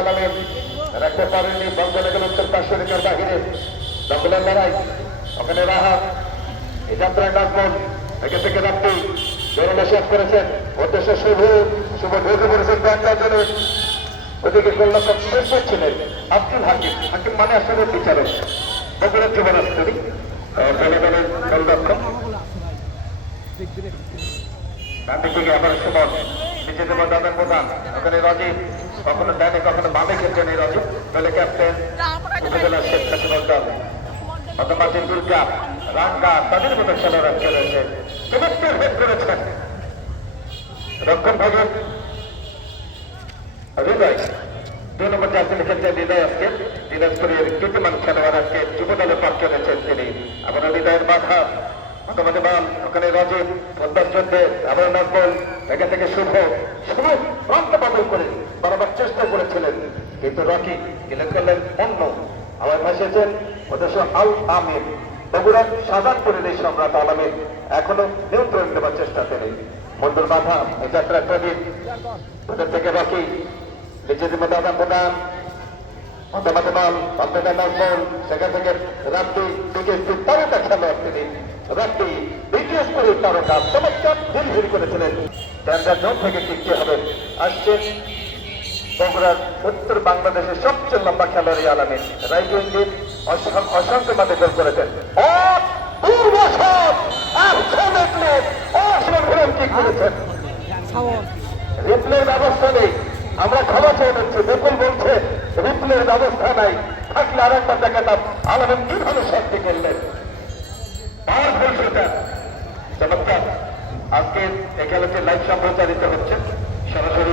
আলমের রাখতে পারেননি বঙ্গনগর উত্তর পার্শ্বরিকার বাহিরে। দখলের লড়াই, ওখানে রাহা এই যাত্রায় নাজমন একে থেকে রাখতে বেরোলে শেষ করেছেন। উদ্দেশ্য শুভ শুভ ঢুকে পড়েছেন নিজেদের মধ্যে আদান প্রদান ওখানে রজিব। কখনো ডানে কখনো বামে খেলছেন এই রজিব দলে ক্যাপ্টেন উপজেলার শেখ কাশিমুল দল দুর্গা, রাঙ্গা, তাদের মতো খেলোয়াড় আজকে রয়েছে। চমৎকার করেছেন। রক্ষণ ভাগে হৃদয় দুই নম্বর জার্সি লিখেছেন হৃদয় আজকে। দিনাজপুরের কীর্তিমান খেলোয়াড় আজকে যুব দলে পাঠ করেছেন তিনি। আবার হৃদয়ের বাধা। মোটামুটি বল ওখানে রজিব পদ্মার যুদ্ধে, আবার নাজমল এখান থেকে শুভ শুভ প্রান্ত করে বরাবর চেষ্টা করেছিলেন। কিন্তু রকি গেলেন করলেন অন্য। আবার ভাসিয়েছেন অথচ আল আমির বগুড়ার সাজাদপুরের এই সম্রাট আলমের এখনও নিয়ন্ত্রণ নেবার চেষ্টা করেন। বাধা এই যাত্রা প্রদীপ থেকে রকি, নিজেদের মধ্যে আদান প্রদান মতামত বল অন্তটা নাজমল সেখান থেকে রাত্রি বিকেএসপি তারকা খেলোয়াড় তিনি রাত্রি বিকেএসপির তারকা চমৎকার দিলহির করেছিলেন ট্যান্ডার জোন থেকে টিকতে হবে। আসছেন বগুড়ার উত্তর বাংলাদেশের সবচেয়ে লম্বা খেলোয়াড় আলামী রাইজুদ্দিন অসংখ্য মাঠে গোল করেছেন। রিপ্লের ব্যবস্থা নেই। আমরা ক্ষমা চেয়ে নিচ্ছি, বিপুল বলছে, রিপ্লের ব্যবস্থা নাই। থাকলে আর একবার দেখাতাম, আলমেন কীভাবে শক্তি করলেন। শুটার চমৎকার। আজকে এখানে লাইভ সম্প্রচারিত হচ্ছে, সরাসরি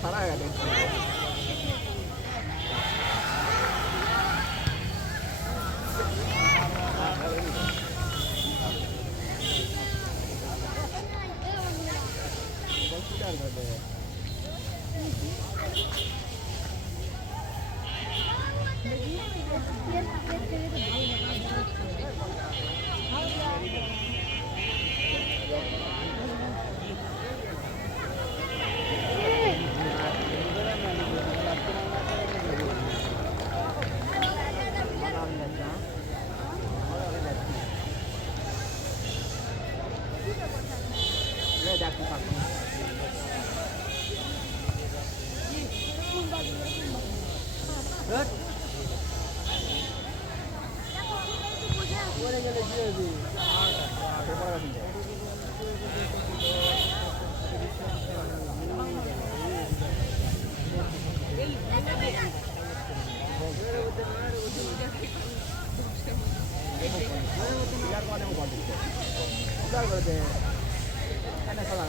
살아야 돼. 뭐 필요한 건데. Gracias. Kan ada salah